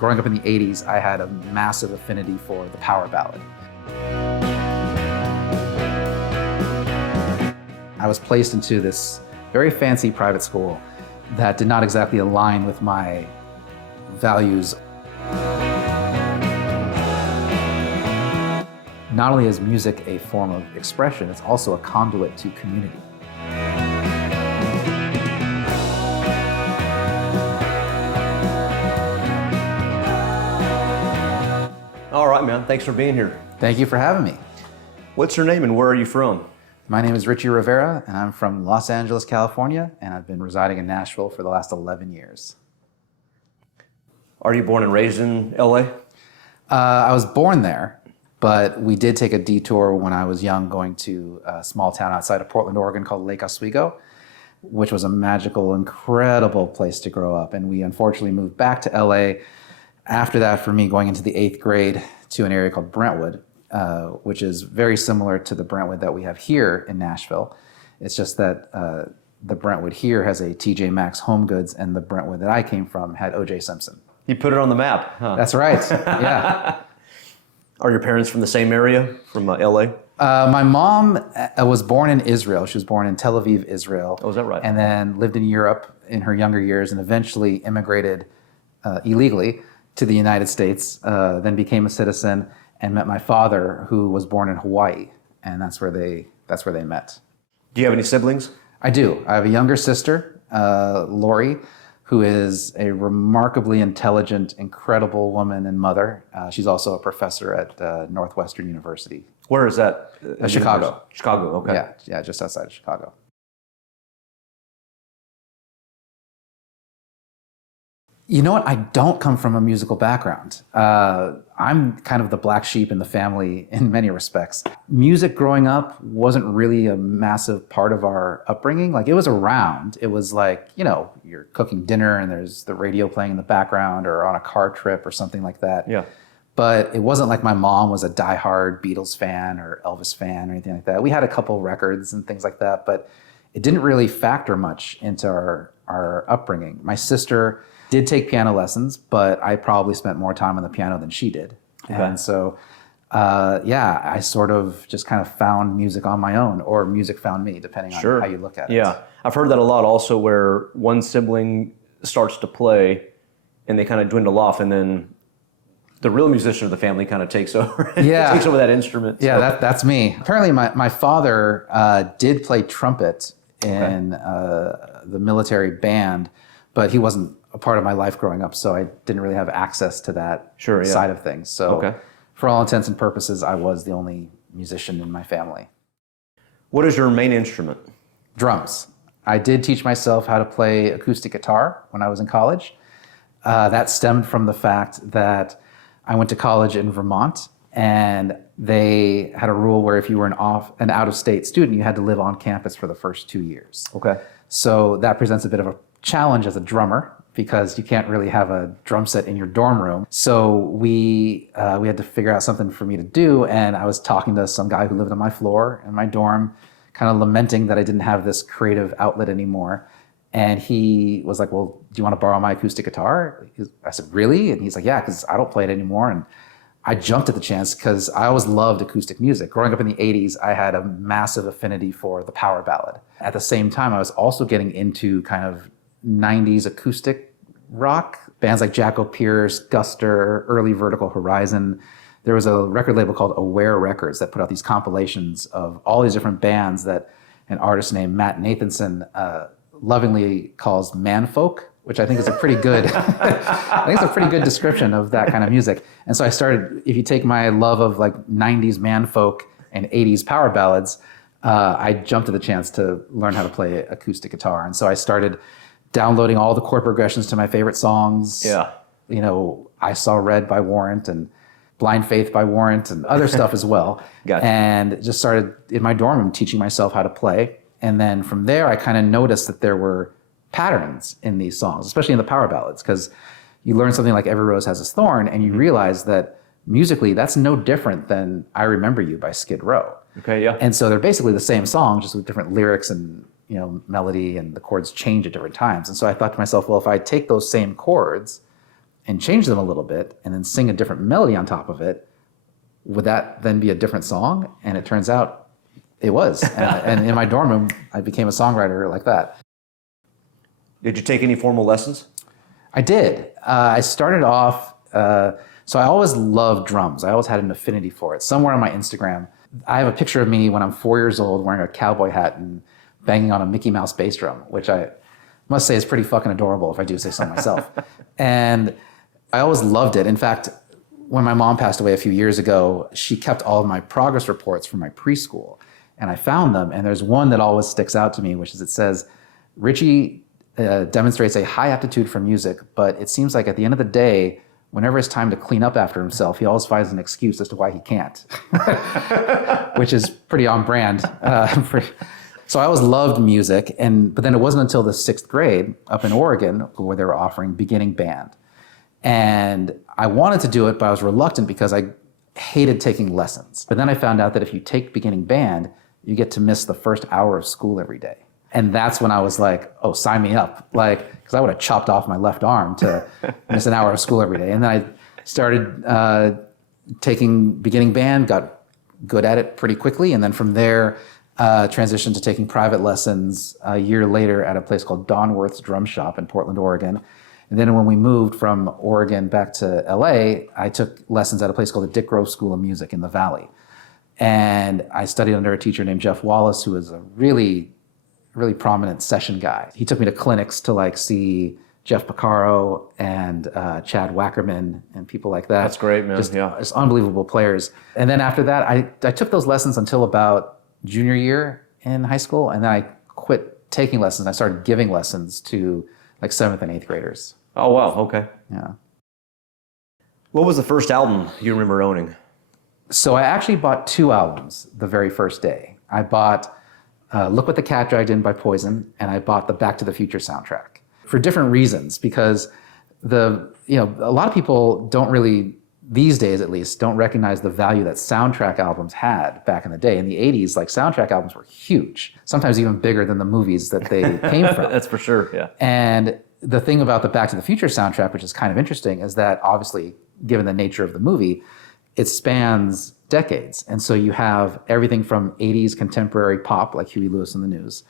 Growing up in the 80s, I had a massive affinity for the power ballad. I was placed into this very fancy private school that did not exactly align with my values. Not only is music a form of expression, it's also a conduit to community. All right, man. Thanks for being here. Thank you for having me. What's your name and where are you from? My name is Richie Rivera, and I'm from Los Angeles, California, and I've been residing in Nashville for the last 11 years. Are you born and raised in LA? I was born there, but we did take a detour when I was young going to a small town outside of Portland, Oregon called Lake Oswego, which was a magical, incredible place to grow up. And we unfortunately moved back to LA after that for me going into the 8th grade to an area called Brentwood, which is very similar to the Brentwood that we have here in Nashville. It's just that the Brentwood here has a TJ Maxx Home Goods, and the Brentwood that I came from had O.J. Simpson. You put it on the map, huh? That's right, yeah. Are your parents from the same area, from LA? My mom was born in Israel. She was born in Tel Aviv, Israel. Oh, is that right? And then lived in Europe in her younger years and eventually immigrated illegally to the United States, then became a citizen and met my father, who was born in Hawaii. And that's where they met. Do you have any siblings? I do. I have a younger sister, Lori, who is a remarkably intelligent, incredible woman and mother. She's also a professor at Northwestern University. Where is that? Chicago. Chicago, okay. Yeah, just outside of Chicago. You know what? I don't come from a musical background. I'm kind of the black sheep in the family in many respects. Music growing up wasn't really a massive part of our upbringing. Like, it was around. It was like, you know, you're cooking dinner and there's the radio playing in the background, or on a car trip or something like that. Yeah. But it wasn't like my mom was a diehard Beatles fan or Elvis fan or anything like that. We had a couple records and things like that, but it didn't really factor much into our upbringing. My sister did take piano lessons, but I probably spent more time on the piano than she did. Okay. And so, I sort of just kind of found music on my own, or music found me, depending on how you look at it. Yeah, I've heard that a lot also, where one sibling starts to play and they kind of dwindle off, and then the real musician of the family kind of takes over. Takes over that instrument. Yeah, that's me. Apparently my father did play trumpet in the military band, but he wasn't a part of my life growing up, so I didn't really have access to that side of things. So for all intents and purposes, I was the only musician in my family. What is your main instrument? Drums. I did teach myself how to play acoustic guitar when I was in college. That stemmed from the fact that I went to college in Vermont, and they had a rule where if you were an out-of-state student, you had to live on campus for the first 2 years. Okay. So that presents a bit of a challenge as a drummer, because you can't really have a drum set in your dorm room. So we had to figure out something for me to do, and I was talking to some guy who lived on my floor in my dorm, kind of lamenting that I didn't have this creative outlet anymore. And he was like, well, do you want to borrow my acoustic guitar? I said, really? And he's like, yeah, because I don't play it anymore. And I jumped at the chance because I always loved acoustic music. Growing up in the 80s, I had a massive affinity for the power ballad. At the same time, I was also getting into kind of 90s acoustic rock, bands like Jacko Pierce, Guster, early Vertical Horizon. There was a record label called Aware Records that put out these compilations of all these different bands that an artist named Matt Nathanson lovingly calls manfolk, which I think is a pretty good, I think it's a pretty good description of that kind of music. And so I started, if you take my love of like 90s manfolk and 80s power ballads, I jumped at the chance to learn how to play acoustic guitar. And so I started downloading all the chord progressions to my favorite songs. Yeah. You know, I Saw Red by Warrant and Blind Faith by Warrant and other stuff as well. Gotcha. And just started in my dorm room teaching myself how to play. And then from there, I kind of noticed that there were patterns in these songs, especially in the power ballads, because you learn something like Every Rose Has Its Thorn, and you realize that musically, that's no different than I Remember You by Skid Row. Okay, yeah. And so they're basically the same song, just with different lyrics and, you know, melody, and the chords change at different times. And so I thought to myself, well, if I take those same chords and change them a little bit and then sing a different melody on top of it, would that then be a different song? And it turns out it was. And in my dorm room, I became a songwriter like that. Did you take any formal lessons? I did. I started off, so I always loved drums. I always had an affinity for it. Somewhere on my Instagram, I have a picture of me when I'm 4 years old wearing a cowboy hat and banging on a Mickey Mouse bass drum, which I must say is pretty fucking adorable if I do say so myself. And I always loved it. In fact, when my mom passed away a few years ago, she kept all of my progress reports from my preschool. And I found them, and there's one that always sticks out to me, which is it says, Richie demonstrates a high aptitude for music, but it seems like at the end of the day, whenever it's time to clean up after himself, he always finds an excuse as to why he can't, which is pretty on brand. So I always loved music, but then it wasn't until the 6th grade up in Oregon where they were offering beginning band. And I wanted to do it, but I was reluctant because I hated taking lessons. But then I found out that if you take beginning band, you get to miss the first hour of school every day. And that's when I was like, oh, sign me up. Like, because I would have chopped off my left arm to miss an hour of school every day. And then I started taking beginning band, got good at it pretty quickly. And then from there, transitioned to taking private lessons a year later at a place called Donworth's Drum Shop in Portland, Oregon. And then when we moved from Oregon back to LA, I took lessons at a place called the Dick Grove School of Music in the Valley. And I studied under a teacher named Jeff Wallace, who was a really prominent session guy. He took me to clinics to like see Jeff Porcaro and Chad Wackerman and people like that. That's great, man. Just unbelievable players. And then after that, I took those lessons until about junior year in high school. And then I quit taking lessons. I started giving lessons to like 7th and 8th graders. Oh, wow. Okay. Yeah. What was the first album you remember owning? So I actually bought 2 albums the very first day. I bought Look What the Cat Dragged In by Poison, and I bought the Back to the Future soundtrack for different reasons, because a lot of people don't really, these days at least, don't recognize the value that soundtrack albums had back in the day. In the 80s, like soundtrack albums were huge, sometimes even bigger than the movies that they came from. That's for sure, yeah. And the thing about the Back to the Future soundtrack, which is kind of interesting, is that obviously, given the nature of the movie, it spans decades. And so you have everything from 80s contemporary pop, like Huey Lewis and the News,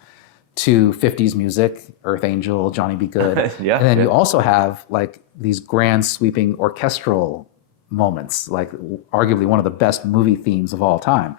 to 50s music, Earth Angel, Johnny B. Good. Yeah, and then you also have like these grand sweeping orchestral moments, like arguably one of the best movie themes of all time.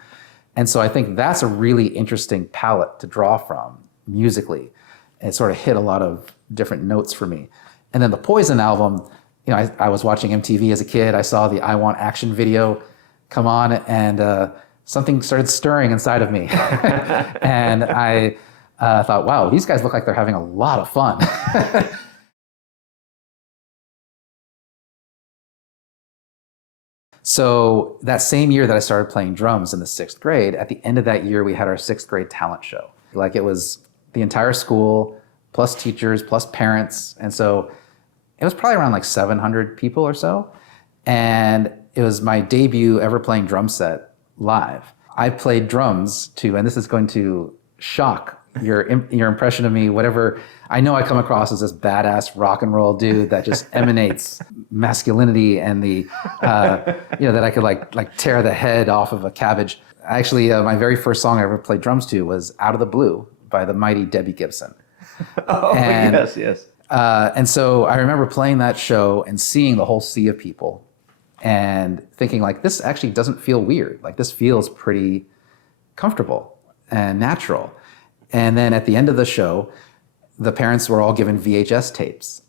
And so I think that's a really interesting palette to draw from musically. It sort of hit a lot of different notes for me. And then the Poison album, I was watching MTV as a kid. I saw the I Want Action video come on, and something started stirring inside of me. And I thought, wow, these guys look like they're having a lot of fun. So that same year that I started playing drums in the 6th grade, at the end of that year, we had our 6th grade talent show. Like it was the entire school, plus teachers, plus parents. And so it was probably around like 700 people or so. And it was my debut ever playing drum set live. I played drums too, and this is going to shock your impression of me, whatever. I know I come across as this badass rock and roll dude that just emanates masculinity and the, that I could like tear the head off of a cabbage. Actually, my very first song I ever played drums to was Out of the Blue by the mighty Debbie Gibson. Oh, yes. And so I remember playing that show and seeing the whole sea of people and thinking like, this actually doesn't feel weird. Like this feels pretty comfortable and natural. And then at the end of the show, the parents were all given VHS tapes.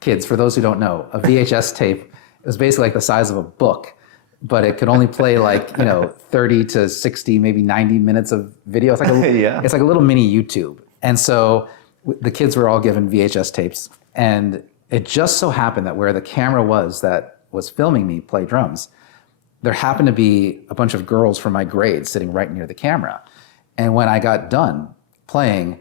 Kids, for those who don't know, a VHS tape was basically like the size of a book, but it could only play like, 30 to 60, maybe 90 minutes of video. It's like it's like a little mini YouTube. And so the kids were all given VHS tapes. And it just so happened that where the camera was that was filming me play drums, there happened to be a bunch of girls from my grade sitting right near the camera. And when I got done playing,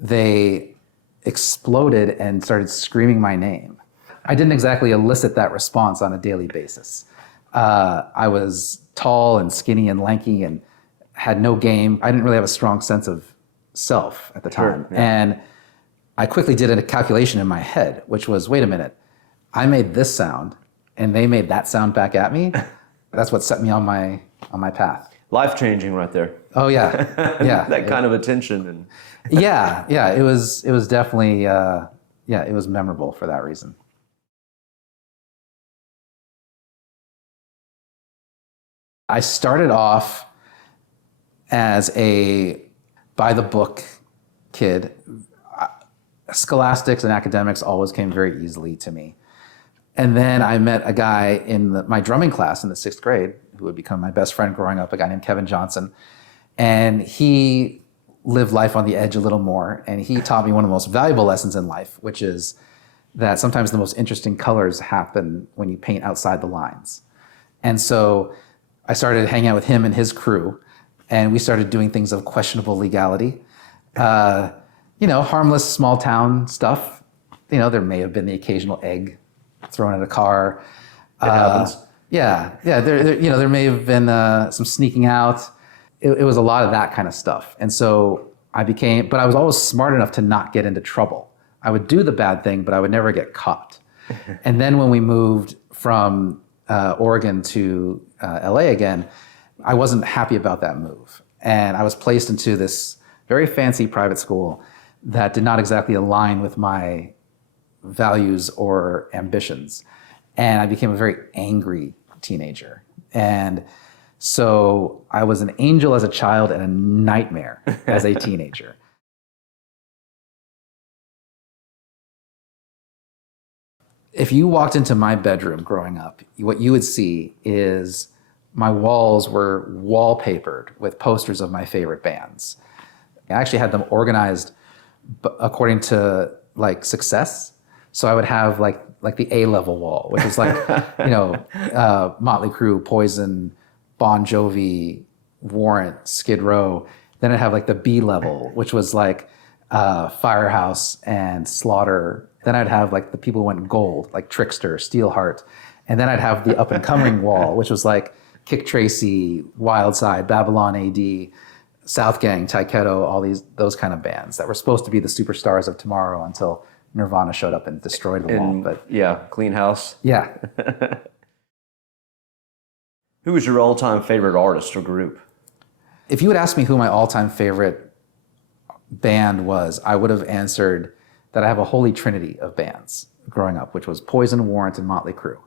they exploded and started screaming my name. I didn't exactly elicit that response on a daily basis. I was tall and skinny and lanky and had no game. I didn't really have a strong sense of self at the time. Sure, yeah. And I quickly did a calculation in my head, which was, wait a minute, I made this sound and they made that sound back at me, that's what set me on my path. Life-changing right there. Oh yeah, yeah. That kind of attention. And yeah. It was definitely, it was memorable for that reason. I started off as a by-the-book kid. Scholastics and academics always came very easily to me. And then I met a guy in my drumming class in the 6th grade who would become my best friend growing up, a guy named Kevin Johnson. And he lived life on the edge a little more. And he taught me one of the most valuable lessons in life, which is that sometimes the most interesting colors happen when you paint outside the lines. And so I started hanging out with him and his crew, and we started doing things of questionable legality. Harmless small town stuff. There may have been the occasional egg thrown at a car. It happens. There may have been some sneaking out. It was a lot of that kind of stuff. And so but I was always smart enough to not get into trouble. I would do the bad thing, but I would never get caught. And then when we moved from Oregon to LA again, I wasn't happy about that move. And I was placed into this very fancy private school that did not exactly align with my values or ambitions. And I became a very angry teenager. And so I was an angel as a child and a nightmare as a teenager. If you walked into my bedroom growing up, what you would see is my walls were wallpapered with posters of my favorite bands. I actually had them organized according to success. So I would have like the A-level wall, which was Motley Crue, Poison, Bon Jovi, Warrant, Skid Row. Then I'd have the B level, which was Firehouse and Slaughter. Then I'd have the people who went gold, like Trickster, Steelheart. And then I'd have the up and coming wall, which was Kick Tracy, Wildside, Babylon AD, South Gang, Taiketo, those kind of bands that were supposed to be the superstars of tomorrow until Nirvana showed up and destroyed them all. But clean house. Yeah. Who was your all-time favorite artist or group? If you would ask me who my all-time favorite band was, I would have answered that I have a holy trinity of bands growing up, which was Poison, Warrant, and Motley Crue.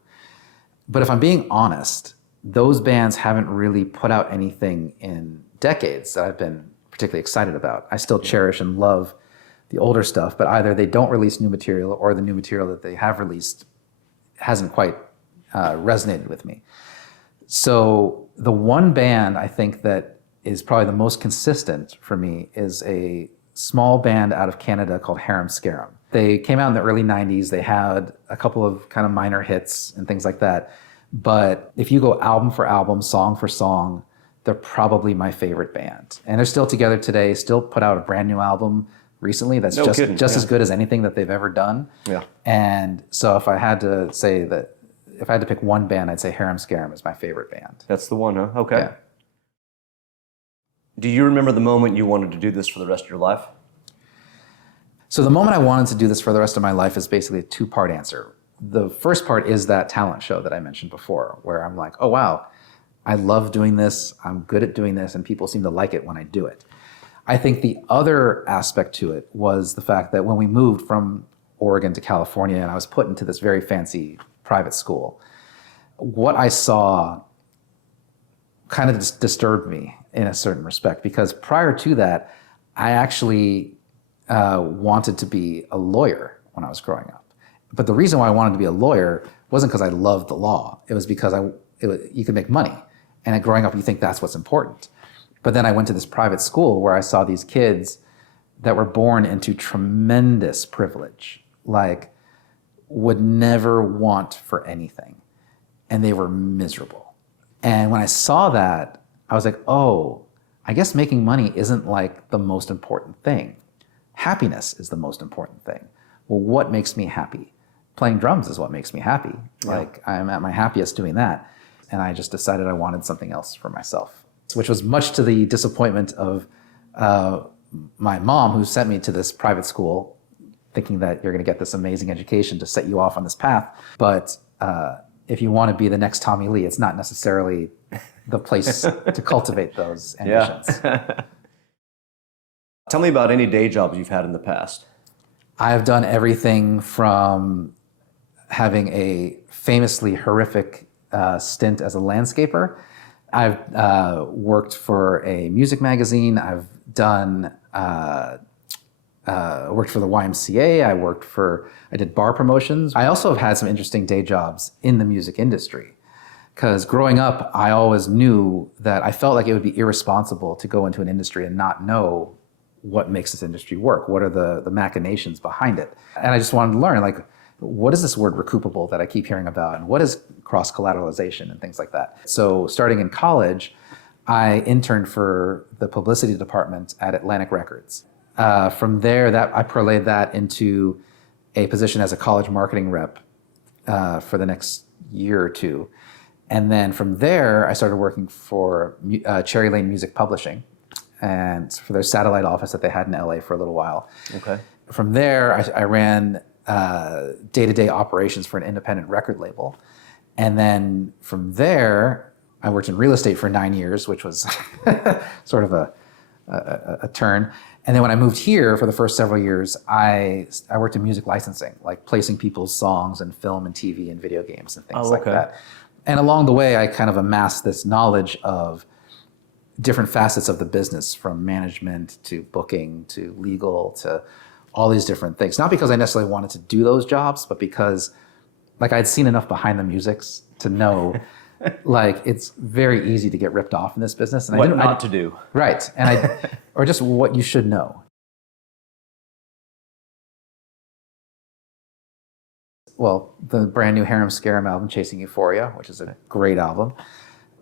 But if I'm being honest, those bands haven't really put out anything in decades that I've been particularly excited about. I still cherish and love the older stuff, but either they don't release new material or the new material that they have released hasn't quite resonated with me. So the one band I think that is probably the most consistent for me is a small band out of Canada called Harum Scarum. They came out in the early 90s. They had a couple of kind of minor hits and things like that. But if you go album for album, song for song, they're probably my favorite band. And they're still together today, still put out a brand new album recently that's just as good as anything that they've ever done. Yeah. And so if I had to pick one band, I'd say Harum Scarum is my favorite band. That's the one, huh? Okay. Yeah. Do you remember the moment you wanted to do this for the rest of your life? So the moment I wanted to do this for the rest of my life is basically a two-part answer. The first part is that talent show that I mentioned before, where I'm like, oh, wow, I love doing this, I'm good at doing this, and people seem to like it when I do it. I think the other aspect to it was the fact that when we moved from Oregon to California and I was put into this very fancy private school, what I saw kind of disturbed me in a certain respect, because prior to that, I actually wanted to be a lawyer when I was growing up. But the reason why I wanted to be a lawyer wasn't because I loved the law. It was because you could make money. And growing up, you think that's what's important. But then I went to this private school where I saw these kids that were born into tremendous privilege, would never want for anything. And they were miserable. And when I saw that, I was like, oh, I guess making money isn't the most important thing. Happiness is the most important thing. Well, what makes me happy? Playing drums is what makes me happy. Yeah. I'm at my happiest doing that. And I just decided I wanted something else for myself, which was much to the disappointment of my mom, who sent me to this private school thinking that you're going to get this amazing education to set you off on this path. But if you want to be the next Tommy Lee, it's not necessarily the place to cultivate those ambitions. Yeah. Tell me about any day jobs you've had in the past. I've done everything from having a famously horrific stint as a landscaper. I've worked for a music magazine. I've done worked for the YMCA. I did bar promotions. I also have had some interesting day jobs in the music industry. Because growing up, I always knew that I felt like it would be irresponsible to go into an industry and not know what makes this industry work. What are the machinations behind it? And I just wanted to learn, like, what is this word recoupable that I keep hearing about? And what is cross-collateralization and things like that? So starting in college, I interned for the publicity department at Atlantic Records. From there, I parlayed that into a position as a college marketing rep for the next year or two. And then from there, I started working for Cherry Lane Music Publishing, and for their satellite office that they had in LA for a little while. Okay. From there, I ran day-to-day operations for an independent record label. And then from there, I worked in real estate for 9 years, which was sort of a turn. And then when I moved here for the first several years, I worked in music licensing, like placing people's songs in film and TV and video games and things like that. And along the way, I kind of amassed this knowledge of different facets of the business, from management to booking to legal to all these different things. Not because I necessarily wanted to do those jobs, but because like I'd seen enough behind the musics to know like it's very easy to get ripped off in this business. And what not to do. Right. And or just what you should know. Well, the brand new Harem Scarum album, Chasing Euphoria, which is a great album.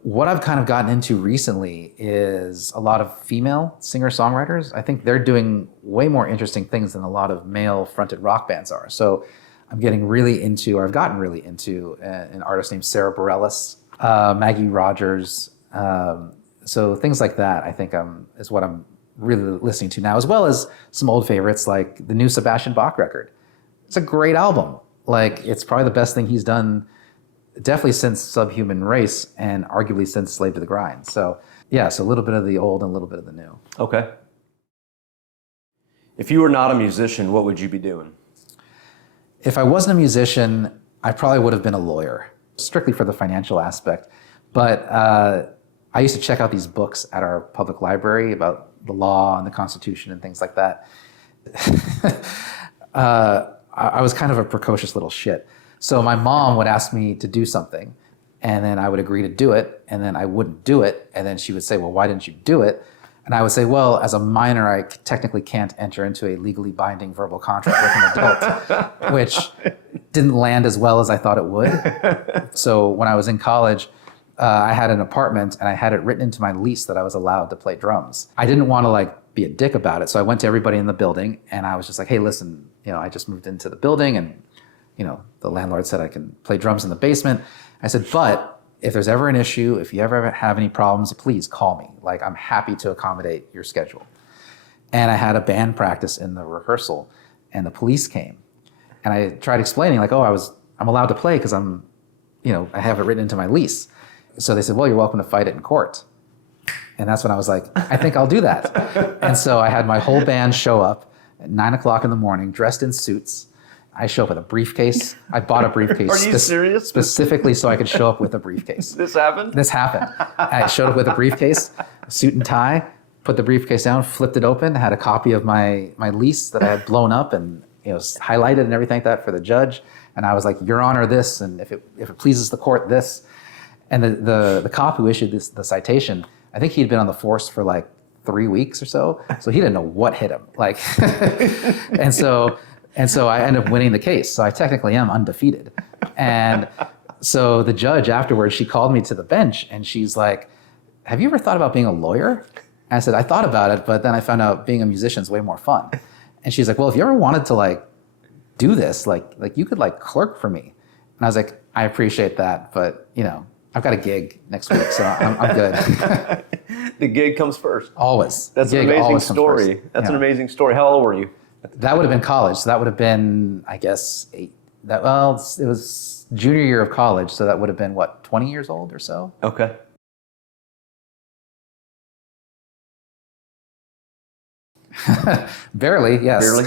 What I've kind of gotten into recently is a lot of female singer-songwriters. I think they're doing way more interesting things than a lot of male-fronted rock bands are. So I'm getting really into, or I've gotten really into, an artist named Sarah Bareilles, Maggie Rogers. So things like that, I think is what I'm really listening to now, as well as some old favorites like the new Sebastian Bach record. It's a great album. Like, it's probably the best thing he's done definitely since Subhuman Race, and arguably since Slave to the Grind. So yeah, so a little bit of the old and a little bit of the new. Okay. If you were not a musician, what would you be doing? If I wasn't a musician, I probably would have been a lawyer, strictly for the financial aspect. But I used to check out these books at our public library about the law and the Constitution and things like that. I was kind of a precocious little shit. So my mom would ask me to do something, and then I would agree to do it, and then I wouldn't do it, and then she would say, well, why didn't you do it? And I would say, well, as a minor, I technically can't enter into a legally binding verbal contract with an adult, which didn't land as well as I thought it would. So when I was in college, I had an apartment, and I had it written into my lease that I was allowed to play drums. I didn't want to be a dick about it, so I went to everybody in the building, and I was just like, hey, listen, I just moved into the building, and the landlord said I can play drums in the basement. I said, but if there's ever an issue, if you ever have any problems, please call me. Like, I'm happy to accommodate your schedule. And I had a band practice in the rehearsal, and the police came. And I tried explaining, like, I'm allowed to play because I have it written into my lease. So they said, well, you're welcome to fight it in court. And that's when I was like, I think I'll do that. And so I had my whole band show up at 9 o'clock in the morning, dressed in suits. I show up with a briefcase. I bought a briefcase. Are you serious? Specifically so I could show up with a briefcase. This happened? This happened. I showed up with a briefcase, a suit and tie, put the briefcase down, flipped it open, had a copy of my lease that I had blown up and highlighted and everything like that for the judge. And I was like, Your Honor, this, and if it pleases the court, this. And the cop who issued the citation, I think he'd been on the force for 3 weeks or so he didn't know what hit him. And so I ended up winning the case. So I technically am undefeated. And so the judge afterwards, she called me to the bench and she's like, have you ever thought about being a lawyer? And I said, I thought about it, but then I found out being a musician is way more fun. And she's like, well, if you ever wanted to do this, you could clerk for me. And I was like, I appreciate that, but I've got a gig next week, so I'm good. The gig comes first. Always. That's an amazing story. That's an amazing story. How old were you? That would have been college. So that would have been, I guess, it was junior year of college. So that would have been, what, 20 years old or so? Okay. Barely, yes. Barely.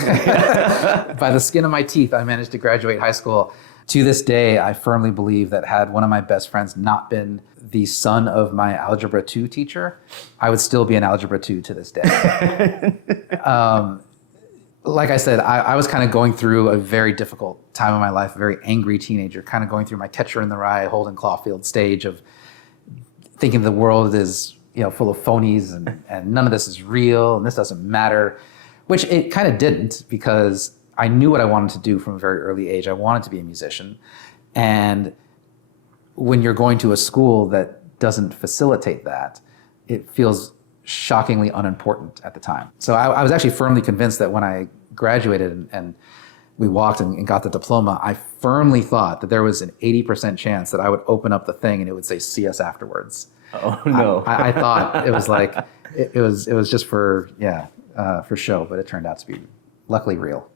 By the skin of my teeth, I managed to graduate high school. To this day, I firmly believe that had one of my best friends not been the son of my Algebra 2 teacher, I would still be in Algebra 2 to this day. Like I said, I was kind of going through a very difficult time in my life, a very angry teenager, kind of going through my Catcher in the Rye, Holden Caulfield stage of thinking the world is, full of phonies and none of this is real and this doesn't matter, which it kind of didn't, because I knew what I wanted to do from a very early age. I wanted to be a musician. And when you're going to a school that doesn't facilitate that, it feels shockingly unimportant at the time. So I was actually firmly convinced that when I graduated and we walked and got the diploma, I firmly thought that there was an 80% chance that I would open up the thing and it would say, "See us afterwards." Oh no! I thought it was like it was just for show, but it turned out to be luckily real.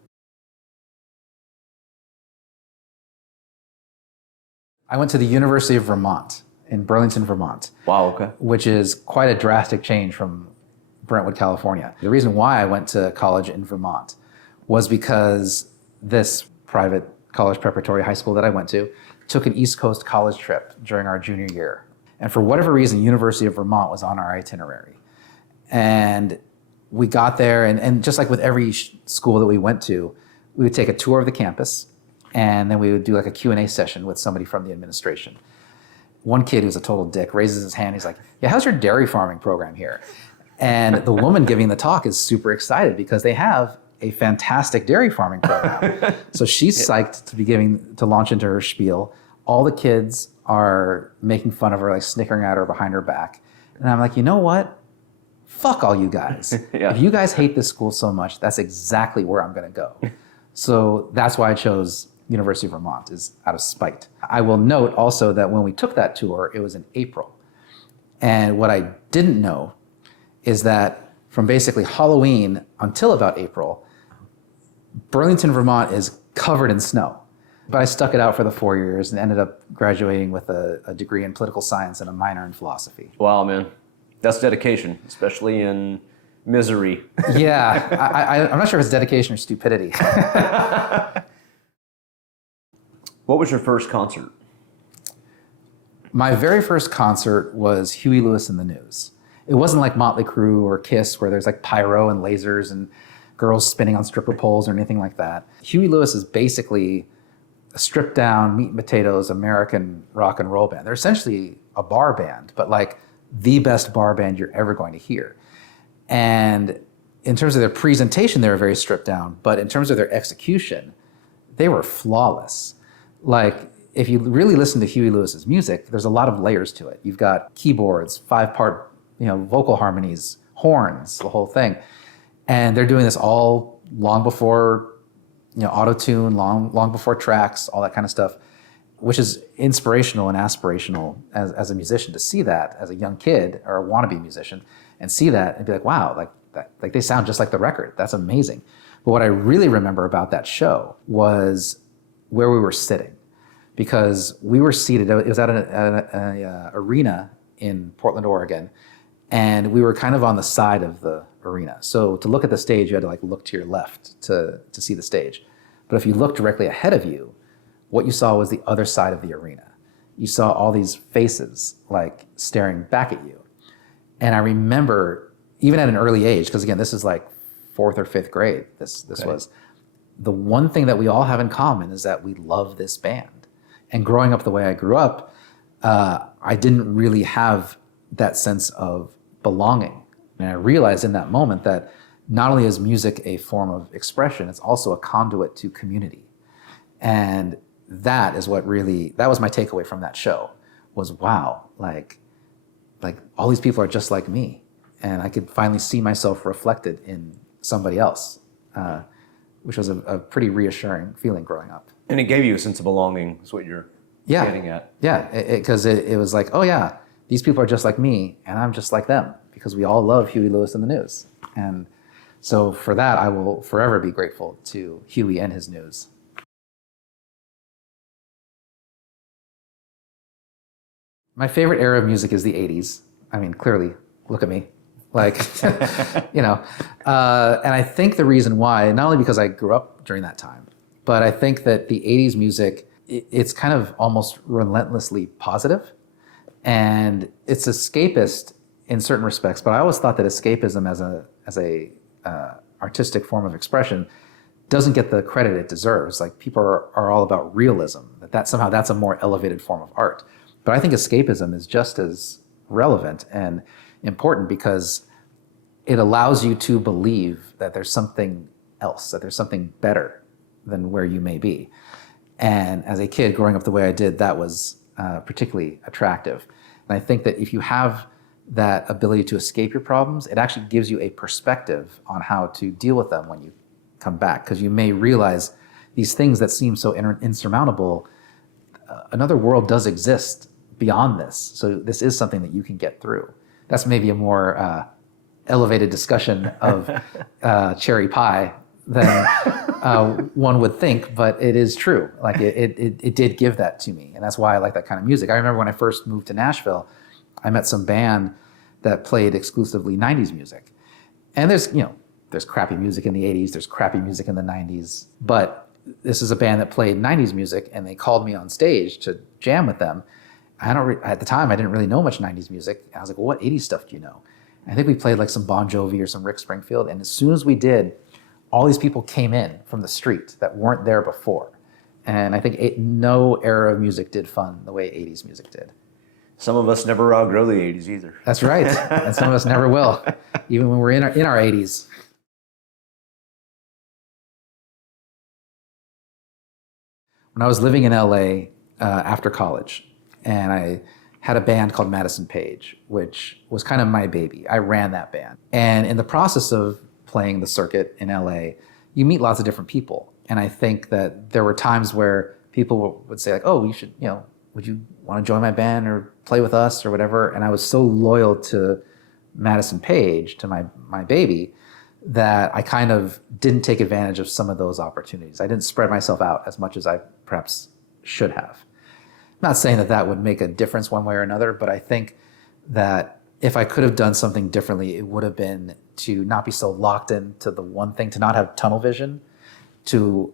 I went to the University of Vermont in Burlington, Vermont. Wow. Okay. Which is quite a drastic change from Brentwood, California. The reason why I went to college in Vermont was because this private college preparatory high school that I went to took an East Coast college trip during our junior year. And for whatever reason, University of Vermont was on our itinerary. And we got there, and just like with every school that we went to, we would take a tour of the campus, and then we would do like a Q&A session with somebody from the administration. One kid who's a total dick raises his hand. He's like, "Yeah, how's your dairy farming program here?" And the woman giving the talk is super excited because they have a fantastic dairy farming program. So she's psyched to launch into her spiel. All the kids are making fun of her, like snickering at her behind her back. And I'm like, you know what? Fuck all you guys. Yeah. If you guys hate this school so much, that's exactly where I'm going to go. So that's why I chose University of Vermont, is out of spite. I will note also that when we took that tour, it was in April. And what I didn't know is that from basically Halloween until about April, Burlington, Vermont is covered in snow. But I stuck it out for the 4 years and ended up graduating with a degree in political science and a minor in philosophy. Wow, man. That's dedication, especially in misery. Yeah, I'm not sure if it's dedication or stupidity. What was your first concert? My very first concert was Huey Lewis and the News. It wasn't like Motley Crue or Kiss, where there's like pyro and lasers and girls spinning on stripper poles or anything like that. Huey Lewis is basically a stripped down, meat and potatoes American rock and roll band. They're essentially a bar band, but like the best bar band you're ever going to hear. And in terms of their presentation, they were very stripped down, but in terms of their execution, they were flawless. Like, if you really listen to Huey Lewis's music, there's a lot of layers to it. You've got keyboards, 5-part, vocal harmonies, horns, the whole thing. And they're doing this all long before, auto-tune, long before tracks, all that kind of stuff, which is inspirational and aspirational as a musician, to see that as a young kid or a wannabe musician and see that and be like, wow, like they sound just like the record. That's amazing. But what I really remember about that show was where we were sitting, because we were seated, it was at an arena in Portland, Oregon, and we were kind of on the side of the arena. So to look at the stage, you had to like look to your left to see the stage. But if you looked directly ahead of you, what you saw was the other side of the arena. You saw all these faces like staring back at you. And I remember, even at an early age, because again, this is like 4th or 5th grade, this okay. was, the one thing that we all have in common is that we love this band. And growing up the way I grew up, I didn't really have that sense of belonging. And I realized in that moment that not only is music a form of expression, it's also a conduit to community. And that is what really, that was my takeaway from that show, was wow, like all these people are just like me. And I could finally see myself reflected in somebody else, which was a pretty reassuring feeling growing up. And it gave you a sense of belonging, is what you're getting at. Yeah, because it was like, oh yeah, these people are just like me, and I'm just like them, because we all love Huey Lewis and the News. And So for that, I will forever be grateful to Huey and his news. My favorite era of music is the 80s. I mean, clearly, look at me. Like, you know. And I think the reason why, not only because I grew up during that time, but I think that the 80s music, it's kind of almost relentlessly positive. And it's escapist in certain respects, but I always thought that escapism as a artistic form of expression doesn't get the credit it deserves. Like people are all about realism, that somehow that's a more elevated form of art. But I think escapism is just as relevant and important because it allows you to believe that there's something else, that there's something better than where you may be. And as a kid growing up the way I did, that was particularly attractive. And I think that if you have that ability to escape your problems, it actually gives you a perspective on how to deal with them when you come back. Because you may realize these things that seem so insurmountable, another world does exist beyond this. So this is something that you can get through. That's maybe a more elevated discussion of cherry pie than one would think, but it is true. Like it did give that to me, and that's why I like that kind of music. I remember when I first moved to Nashville, I met some band that played exclusively 90s music. And there's crappy music in the 80s, there's crappy music in the 90s, but this is a band that played 90s music, and they called me on stage to jam with them. At the time, I didn't really know much 90s music. I was like, well, what 80s stuff do you know? I think we played like some Bon Jovi or some Rick Springfield, and as soon as we did, all these people came in from the street that weren't there before. And I think no era of music did fun the way 80s music did. Some of us never outgrow the 80s either. That's right. And some of us never will, even when we're in our 80s. When I was living in LA after college, and I had a band called Madison Page, which was kind of my baby. I ran that band. And in the process of playing the circuit in LA, you meet lots of different people. And I think that there were times where people would say like, oh, you should, would you want to join my band or play with us or whatever? And I was so loyal to Madison Page, to my baby, that I kind of didn't take advantage of some of those opportunities. I didn't spread myself out as much as I perhaps should have. I'm not saying that that would make a difference one way or another, but I think that if I could have done something differently, it would have been to not be so locked into the one thing, to not have tunnel vision, to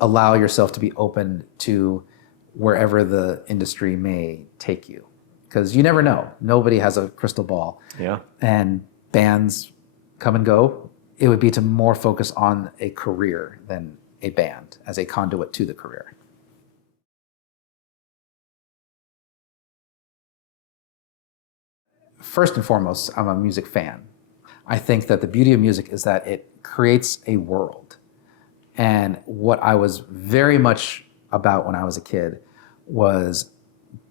allow yourself to be open to wherever the industry may take you. Because you never know. Nobody has a crystal ball. Yeah. And bands come and go. It would be to more focus on a career than a band as a conduit to the career. First and foremost, I'm a music fan. I think that the beauty of music is that it creates a world. And what I was very much about when I was a kid was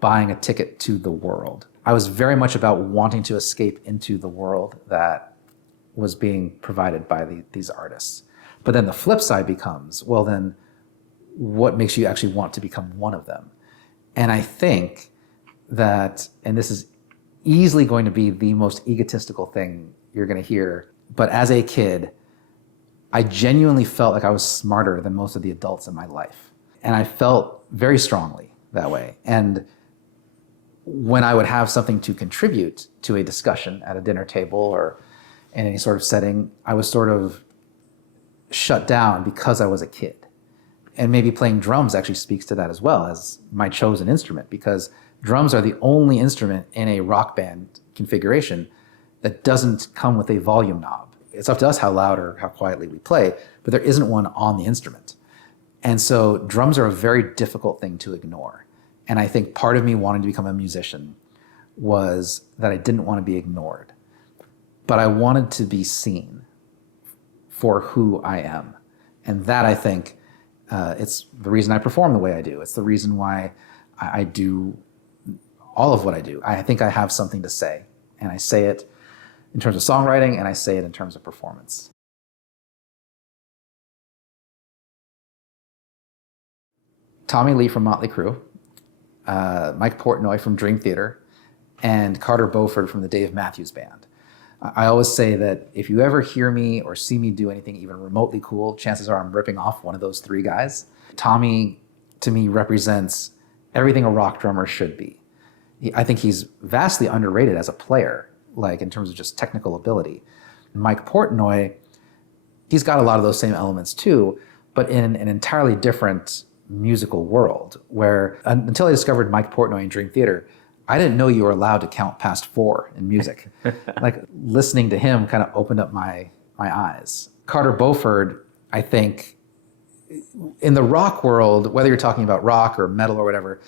buying a ticket to the world. I was very much about wanting to escape into the world that was being provided by these artists. But then the flip side becomes, well, then what makes you actually want to become one of them? And I think that, and this is easily going to be the most egotistical thing you're going to hear, but as a kid, I genuinely felt like I was smarter than most of the adults in my life. And I felt very strongly that way. And when I would have something to contribute to a discussion at a dinner table or in any sort of setting, I was sort of shut down because I was a kid. And maybe playing drums actually speaks to that as well as my chosen instrument, because drums are the only instrument in a rock band configuration that doesn't come with a volume knob. It's up to us how loud or how quietly we play, but there isn't one on the instrument. And so drums are a very difficult thing to ignore. And I think part of me wanting to become a musician was that I didn't want to be ignored, but I wanted to be seen for who I am. And that, I think, it's the reason I perform the way I do. It's the reason why I do all of what I do. I think I have something to say, and I say it in terms of songwriting, and I say it in terms of performance. Tommy Lee from Motley Crue, Mike Portnoy from Dream Theater, and Carter Beauford from the Dave Matthews Band. I always say that if you ever hear me or see me do anything even remotely cool, chances are I'm ripping off one of those three guys. Tommy, to me, represents everything a rock drummer should be. I think he's vastly underrated as a player, like in terms of just technical ability. Mike Portnoy, he's got a lot of those same elements too, but in an entirely different musical world where until I discovered Mike Portnoy in Dream Theater, I didn't know you were allowed to count past 4 in music. Like listening to him kind of opened up my eyes. Carter Beauford, I think, in the rock world, whether you're talking about rock or metal or whatever,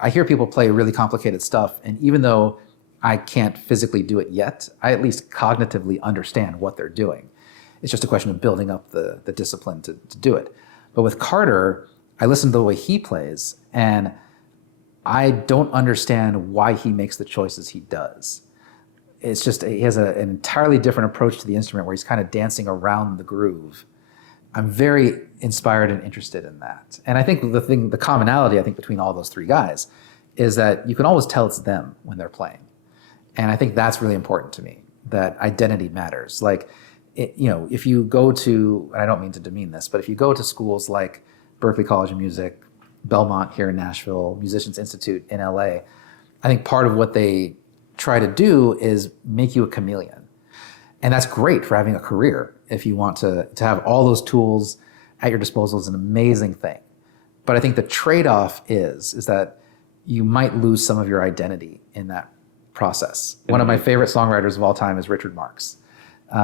I hear people play really complicated stuff, and even though I can't physically do it yet, I at least cognitively understand what they're doing. It's just a question of building up the discipline to do it. But with Carter, I listen to the way he plays, and I don't understand why he makes the choices he does. It's just, he has an entirely different approach to the instrument where he's kind of dancing around the groove. I'm very inspired and interested in that. And I think the commonality, I think, between all those three guys is that you can always tell it's them when they're playing. And I think that's really important to me, that identity matters. Like, if you go to, and I don't mean to demean this, but if you go to schools like Berklee College of Music, Belmont here in Nashville, Musicians Institute in LA, I think part of what they try to do is make you a chameleon. And that's great for having a career. If you want to have all those tools at your disposal is an amazing thing. But I think the trade-off is that you might lose some of your identity in that process. One of my favorite songwriters of all time is Richard Marx.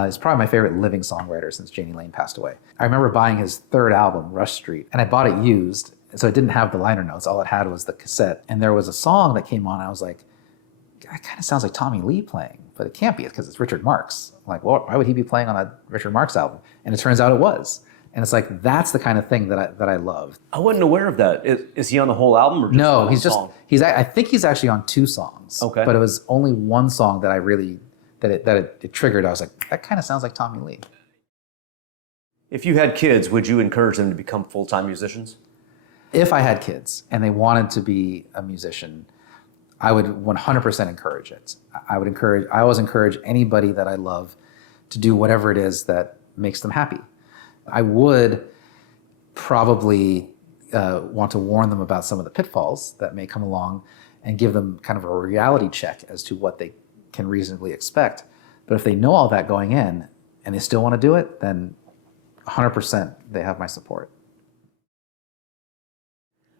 He's probably my favorite living songwriter since Janie Lane passed away. I remember buying his third album, Rush Street, and I bought it used, so it didn't have the liner notes. All it had was the cassette. And there was a song that came on, and I was like, that kind of sounds like Tommy Lee playing, but it can't be because it's Richard Marx. I'm like, well, why would he be playing on a Richard Marx album? And it turns out it was. And it's like, that's the kind of thing that I love. I wasn't aware of that. Is he on the whole album or just no, on he's just song? I think he's actually on 2 songs. Okay. But it was only one song that I really it triggered. I was like, that kind of sounds like Tommy Lee. If you had kids, would you encourage them to become full-time musicians? If I had kids and they wanted to be a musician, I would 100% encourage it. I always encourage anybody that I love to do whatever it is that makes them happy. I would probably want to warn them about some of the pitfalls that may come along and give them kind of a reality check as to what they can reasonably expect. But if they know all that going in and they still want to do it, then 100% they have my support.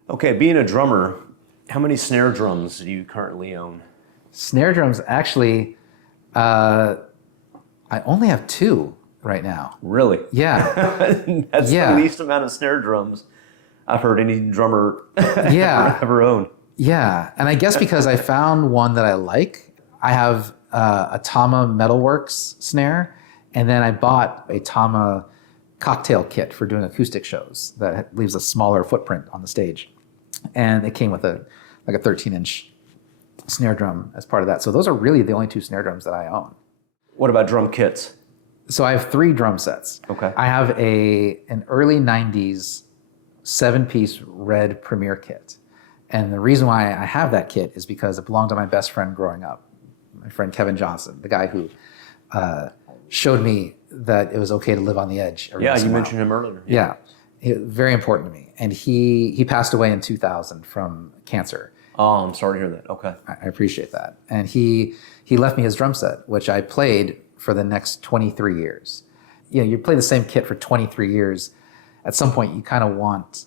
Okay, being a drummer, how many snare drums do you currently own? Snare drums, actually, I only have 2 right now. Really? Yeah. That's the least amount of snare drums I've heard any drummer ever own. Yeah, and I guess because I found one that I like. I have a Tama Metalworks snare, and then I bought a Tama cocktail kit for doing acoustic shows that leaves a smaller footprint on the stage. And it came with a 13-inch snare drum as part of that. So those are really the only 2 snare drums that I own. What about drum kits? So I have 3 drum sets. Okay. I have an early 90s 7-piece red Premier kit. And the reason why I have that kit is because it belonged to my best friend growing up, my friend Kevin Johnson, the guy who showed me that it was okay to live on the edge. Yeah, you mentioned him earlier. Yeah. Very important to me. And he passed away in 2000 from cancer. Oh, I'm sorry to hear that. Okay. I appreciate that. And he left me his drum set, which I played for the next 23 years. You play the same kit for 23 years. At some point, you kind of want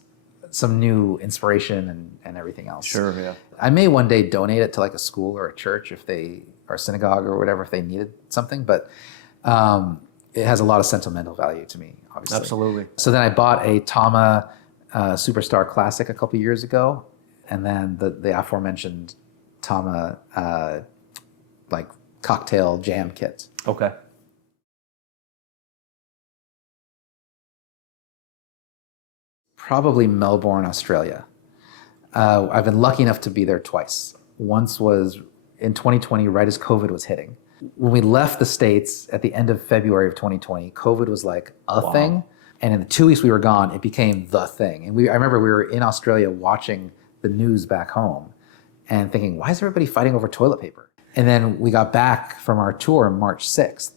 some new inspiration and everything else. Sure, yeah. I may one day donate it to like a school or a church or a synagogue or whatever if they needed something, but it has a lot of sentimental value to me, obviously. Absolutely. So then I bought a Tama Superstar Classic a couple years ago, and then the aforementioned Tama like cocktail jam kit. Okay. Probably Melbourne, Australia. I've been lucky enough to be there twice. Once was in 2020, right as COVID was hitting. When we left the States at the end of February of 2020, COVID was like a thing. And in the 2 weeks we were gone, it became the thing. And I remember we were in Australia watching the news back home and thinking, why is everybody fighting over toilet paper? And then we got back from our tour March 6th,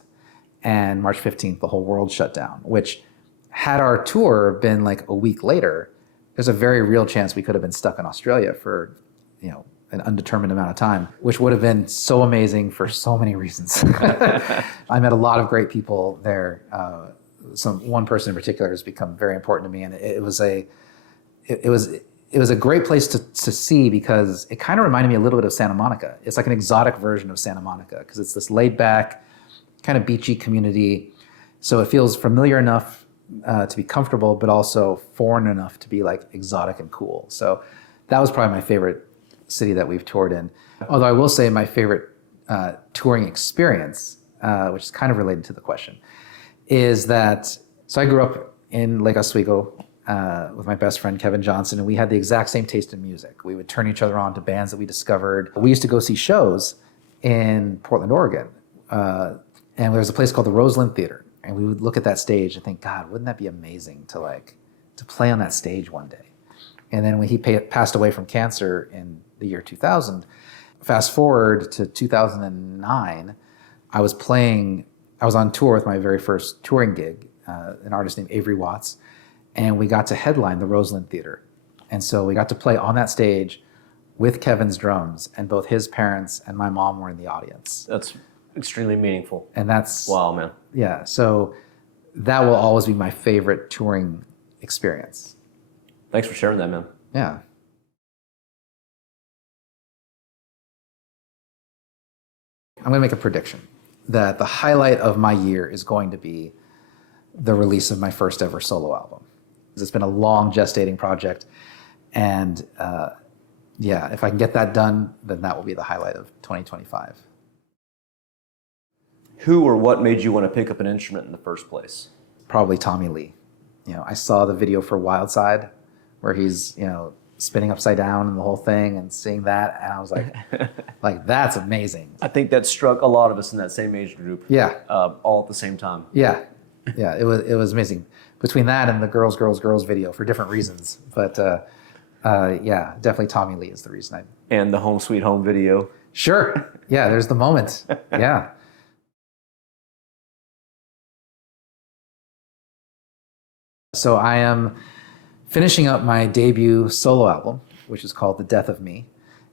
and March 15th, the whole world shut down, which had our tour been like a week later, there's a very real chance we could have been stuck in Australia for, an undetermined amount of time, which would have been so amazing for so many reasons. I met a lot of great people there. One person in particular has become very important to me, and it was a great place to see, because it kind of reminded me a little bit of Santa Monica. It's like an exotic version of Santa Monica, because it's this laid back, kind of beachy community. So it feels familiar enough to be comfortable, but also foreign enough to be like exotic and cool. So that was probably my favorite city that we've toured in. Although I will say my favorite touring experience, which is kind of related to the question, is that, so I grew up in Lake Oswego with my best friend Kevin Johnson, and we had the exact same taste in music. We would turn each other on to bands that we discovered. We used to go see shows in Portland, Oregon, and there was a place called the Roseland Theater, and we would look at that stage and think, God, wouldn't that be amazing to play on that stage one day? And then when he passed away from cancer in the year 2000, fast forward to 2009, I was on tour with my very first touring gig, an artist named Avery Watts, and we got to headline the Roseland Theater. And so we got to play on that stage with Kevin's drums, and both his parents and my mom were in the audience. That's extremely meaningful. And that's... Wow, man. Yeah, so that will always be my favorite touring experience. Thanks for sharing that, man. Yeah. I'm going to make a prediction that the highlight of my year is going to be the release of my first ever solo album. It's been a long gestating project, and if I can get that done, then that will be the highlight of 2025. Who or what made you want to pick up an instrument in the first place? Probably Tommy Lee. I saw the video for Wild Side, where he's, spinning upside down and the whole thing, and seeing that, and I was like, that's amazing. I think that struck a lot of us in that same age group. Yeah. All at the same time. Yeah. Yeah, it was amazing. Between that and the Girls, Girls, Girls video, for different reasons. But definitely Tommy Lee is the reason And the Home Sweet Home video. Sure. Yeah, there's the moment. Yeah. So I am finishing up my debut solo album, which is called The Death of Me.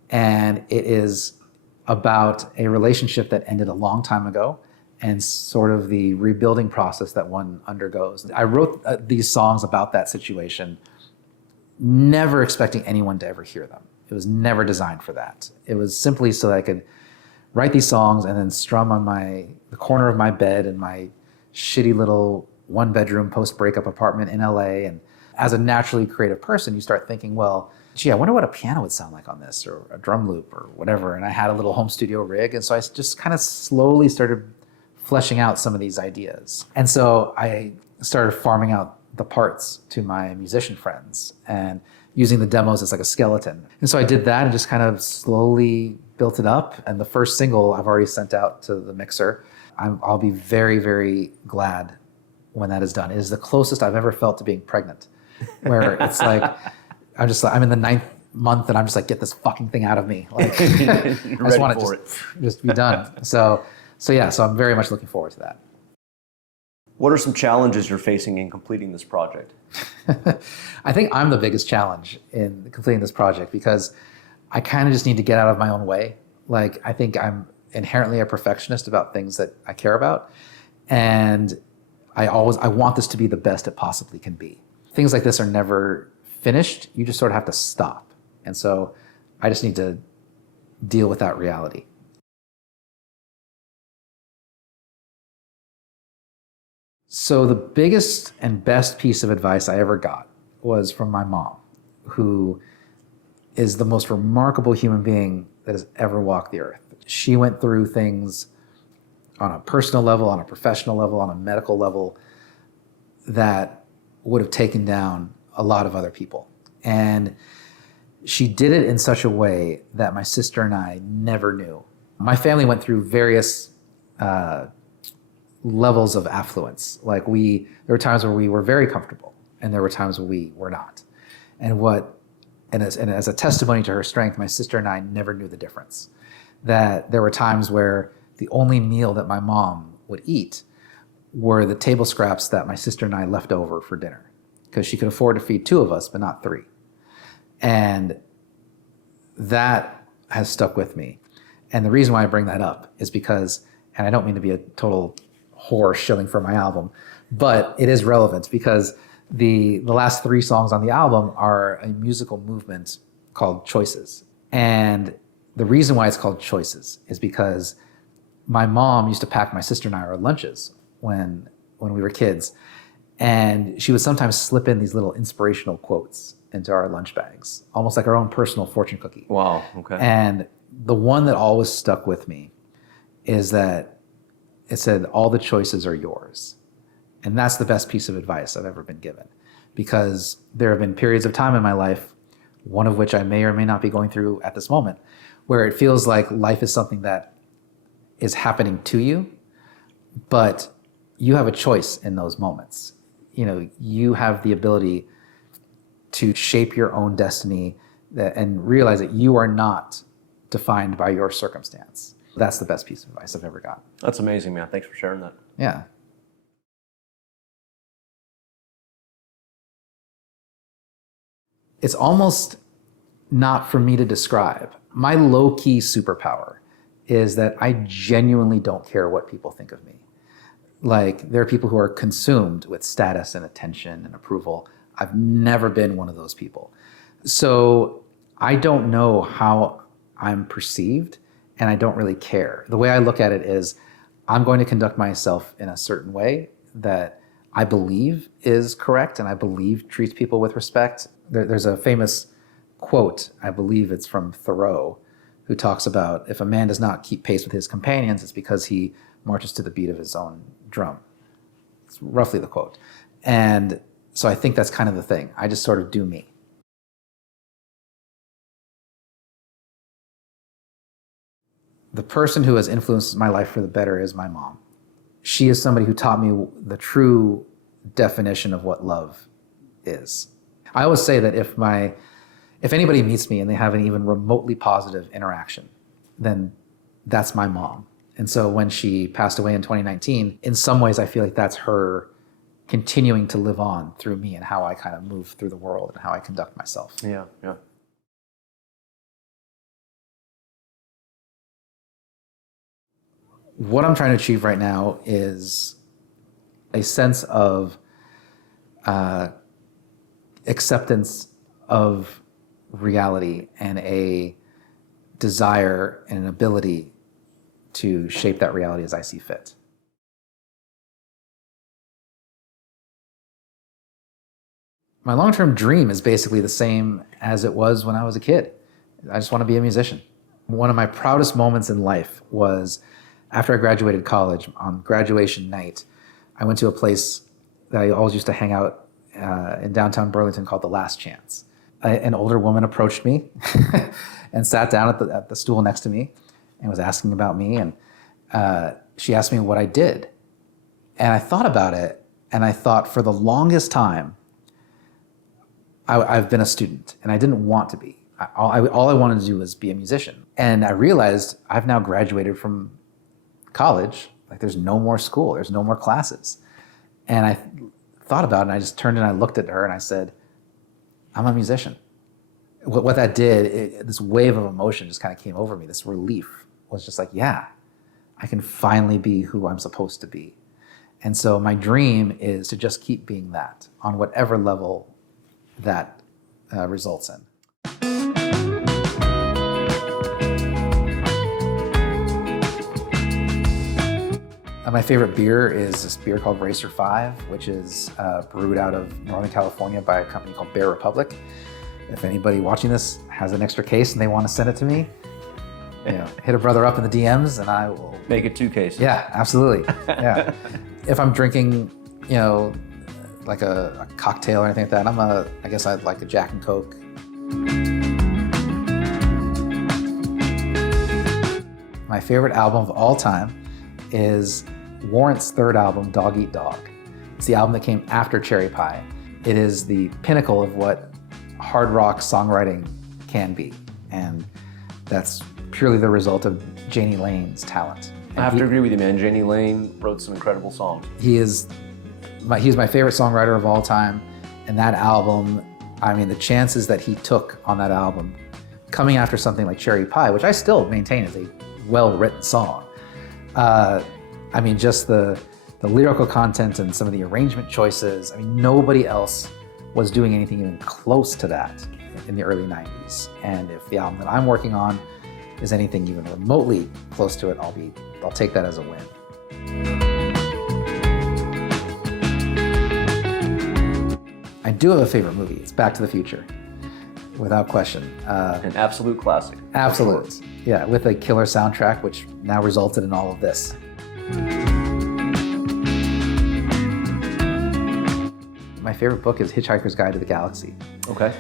And it is about a relationship that ended a long time ago, and sort of the rebuilding process that one undergoes. I wrote these songs about that situation, never expecting anyone to ever hear them. It was never designed for that. It was simply so that I could write these songs and then strum on the corner of my bed in my shitty little one-bedroom post-breakup apartment in LA. And as a naturally creative person, you start thinking, well, gee, I wonder what a piano would sound like on this, or a drum loop, or whatever. And I had a little home studio rig, and so I just kind of slowly started fleshing out some of these ideas. And so I started farming out the parts to my musician friends and using the demos as like a skeleton. And so I did that and just kind of slowly built it up. And the first single I've already sent out to the mixer. I'll be very, very glad when that is done. It is the closest I've ever felt to being pregnant, where it's like, I'm in the 9th month and I'm just like, get this fucking thing out of me. Like, I just want it just be done. So I'm very much looking forward to that. What are some challenges you're facing in completing this project? I think I'm the biggest challenge in completing this project, because I kind of just need to get out of my own way. Like, I think I'm inherently a perfectionist about things that I care about. And I want this to be the best it possibly can be. Things like this are never finished. You just sort of have to stop. And so I just need to deal with that reality. So the biggest and best piece of advice I ever got was from my mom, who is the most remarkable human being that has ever walked the earth. She went through things on a personal level, on a professional level, on a medical level, that would have taken down a lot of other people. And she did it in such a way that my sister and I never knew. My family went through various levels of affluence. Like, there were times where we were very comfortable, and there were times where we were not. And as a testimony to her strength, my sister and I never knew the difference. that there were times where the only meal that my mom would eat were the table scraps that my sister and I left over for dinner, because she could afford to feed 2 of us, but not 3. And that has stuck with me. And the reason why I bring that up is because, and I don't mean to be a total whore shilling for my album, but it is relevant because the last 3 songs on the album are a musical movement called Choices. And the reason why it's called Choices is because my mom used to pack my sister and I our lunches when we were kids. And she would sometimes slip in these little inspirational quotes into our lunch bags, almost like our own personal fortune cookie. Wow, okay. And the one that always stuck with me is that it said, all the choices are yours. And that's the best piece of advice I've ever been given, because there have been periods of time in my life, one of which I may or may not be going through at this moment, where it feels like life is something that is happening to you, but you have a choice in those moments. You know, you have the ability to shape your own destiny and realize that you are not defined by your circumstance. That's the best piece of advice I've ever got. That's amazing, man. Thanks for sharing that. Yeah. It's almost not for me to describe. My low-key superpower is that I genuinely don't care what people think of me. Like, there are people who are consumed with status and attention and approval. I've never been one of those people. So I don't know how I'm perceived, and I don't really care. The way I look at it is, I'm going to conduct myself in a certain way that I believe is correct and I believe treats people with respect. There's a famous quote, I believe it's from Thoreau, who talks about, if a man does not keep pace with his companions, it's because he marches to the beat of his own drum. It's roughly the quote. And so I think that's kind of the thing. I just sort of do me. The person who has influenced my life for the better is my mom. She is somebody who taught me the true definition of what love is. I always say that if anybody meets me and they have an even remotely positive interaction, then that's my mom. And so when she passed away in 2019, in some ways I feel like that's her continuing to live on through me and how I kind of move through the world and how I conduct myself. Yeah, yeah. What I'm trying to achieve right now is a sense of acceptance of reality and a desire and an ability to shape that reality as I see fit. My long-term dream is basically the same as it was when I was a kid. I just want to be a musician. One of my proudest moments in life was after I graduated college, on graduation night, I went to a place that I always used to hang out in downtown Burlington called The Last Chance. An older woman approached me and sat down at the stool next to me and was asking about me. And she asked me what I did. And I thought about it, and I thought, for the longest time, I've been a student, and I didn't want to be. All I wanted to do was be a musician. And I realized I've now graduated from college. Like, there's no more school, there's no more classes. And I thought about it, and I just turned and I looked at her and I said, I'm a musician. What that did, this wave of emotion just kind of came over me. This relief was just like, yeah, I can finally be who I'm supposed to be. And so my dream is to just keep being that on whatever level that results in. My favorite beer is this beer called Racer 5, which is brewed out of Northern California by a company called Bear Republic. If anybody watching this has an extra case and they want to send it to me, hit a brother up in the DMs and I will make it 2 cases. Yeah, absolutely. Yeah. If I'm drinking, like a cocktail or anything like that, I guess I'd like a Jack and Coke. My favorite album of all time is Warrant's third album, Dog Eat Dog. It's the album that came after Cherry Pie. It is the pinnacle of what hard rock songwriting can be. And that's purely the result of Janie Lane's talent. I have to agree with you, man. Janie Lane wrote some incredible songs. He's my favorite songwriter of all time. And that album, I mean, the chances that he took on that album, coming after something like Cherry Pie, which I still maintain is a well-written song. I mean, just the lyrical content and some of the arrangement choices. I mean, nobody else was doing anything even close to that in the early 90s. And if the album that I'm working on is anything even remotely close to it, I'll take that as a win. I do have a favorite movie. It's Back to the Future, without question. An absolute classic. Absolute. Yeah, with a killer soundtrack, which now resulted in all of this. My favorite book is Hitchhiker's Guide to the Galaxy. Okay.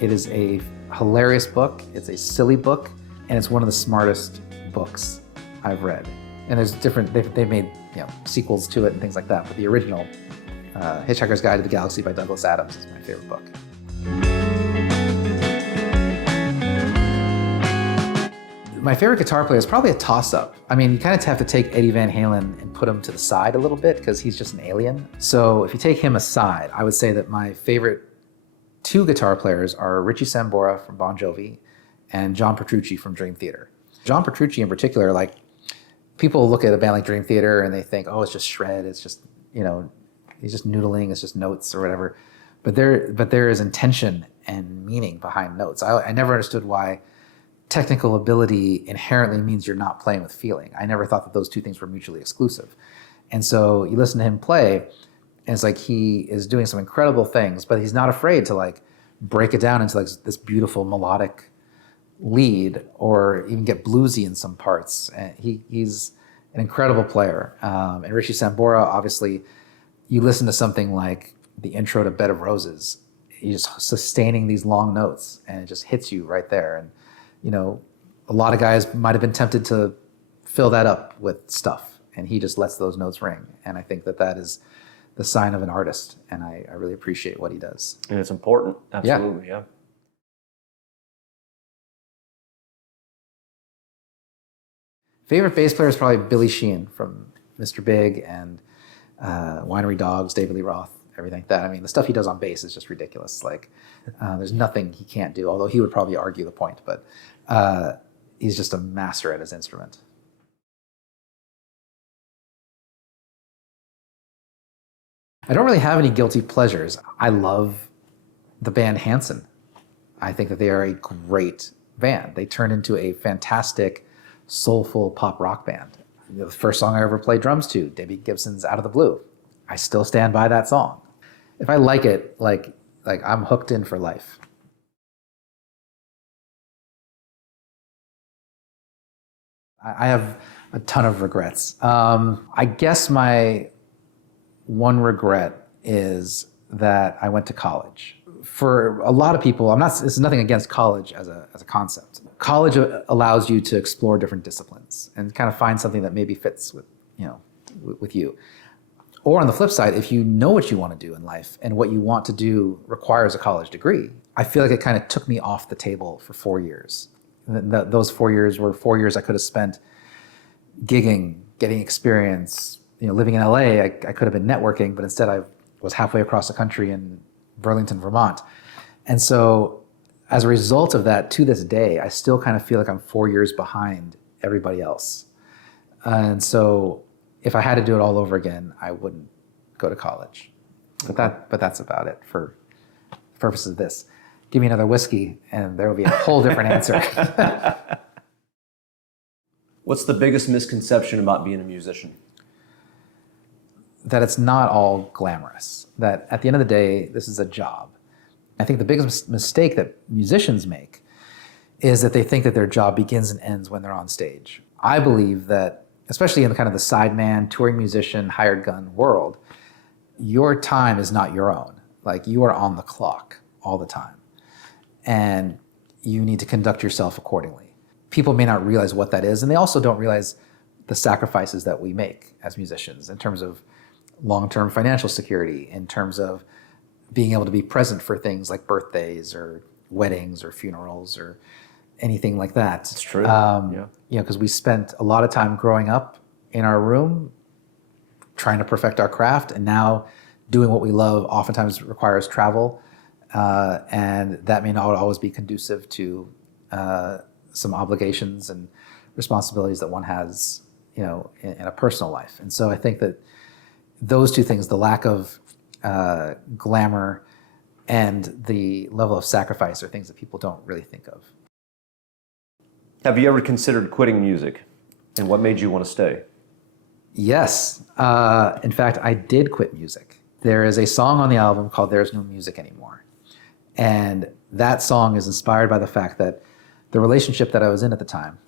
It is a hilarious book. It's a silly book, and it's one of the smartest books I've read. And there's different. They've made sequels to it and things like that. But the original, Hitchhiker's Guide to the Galaxy by Douglas Adams, is my favorite book. My favorite guitar player is probably a toss-up. I mean, you kind of have to take Eddie Van Halen and put him to the side a little bit because he's just an alien. So if you take him aside, I would say that my favorite two guitar players are Richie Sambora from Bon Jovi and John Petrucci from Dream Theater. John Petrucci in particular, like, people look at a band like Dream Theater and they think, oh, it's just shred, it's just, he's just noodling, it's just notes or whatever. But there is intention and meaning behind notes. I never understood why technical ability inherently means you're not playing with feeling. I never thought that those two things were mutually exclusive. And so you listen to him play, and it's like he is doing some incredible things, but he's not afraid to like break it down into like this beautiful melodic lead or even get bluesy in some parts. And he's an incredible player. And Richie Sambora, obviously, you listen to something like the intro to Bed of Roses, he's just sustaining these long notes, and it just hits you right there. And a lot of guys might have been tempted to fill that up with stuff, and he just lets those notes ring. And I think that is the sign of an artist, and I really appreciate what he does. And it's important, absolutely, yeah. Favorite bass player is probably Billy Sheehan from Mr. Big and Winery Dogs, David Lee Roth, everything like that. I mean, the stuff he does on bass is just ridiculous. Like, there's nothing he can't do, although he would probably argue the point, but he's just a master at his instrument. I don't really have any guilty pleasures. I love the band Hanson. I think that they are a great band. They turned into a fantastic, soulful pop rock band. The first song I ever played drums to, Debbie Gibson's Out of the Blue. I still stand by that song. If I like it, like I'm hooked in for life. I have a ton of regrets. I guess my one regret is that I went to college. For a lot of people, this is nothing against college as a concept. College allows you to explore different disciplines and kind of find something that maybe fits with you. Or on the flip side, if you know what you want to do in life and what you want to do requires a college degree, I feel like it kind of took me off the table for 4 years. Those 4 years were 4 years I could have spent gigging, getting experience. Living in LA, I could have been networking, but instead I was halfway across the country in Burlington, Vermont. And so as a result of that, to this day, I still kind of feel like I'm 4 years behind everybody else. And so if I had to do it all over again, I wouldn't go to college. But that's about it for purposes of this. Give me another whiskey and there will be a whole different answer. What's the biggest misconception about being a musician? That it's not all glamorous. That at the end of the day, this is a job. I think the biggest mistake that musicians make is that they think that their job begins and ends when they're on stage. I believe that, especially in the kind of the sideman, touring musician, hired gun world, your time is not your own. Like, you are on the clock all the time. And you need to conduct yourself accordingly. People may not realize what that is, and they also don't realize the sacrifices that we make as musicians in terms of long-term financial security, in terms of being able to be present for things like birthdays or weddings or funerals or anything like that. It's true. Because we spent a lot of time growing up in our room trying to perfect our craft, and now doing what we love oftentimes requires travel, and that may not always be conducive to some obligations and responsibilities that one has, in a personal life. And so I think that those two things, the lack of glamour and the level of sacrifice, are things that people don't really think of. Have you ever considered quitting music? And what made you want to stay? Yes. In fact, I did quit music. There is a song on the album called There's No Music Anymore. And that song is inspired by the fact that the relationship that I was in at the time,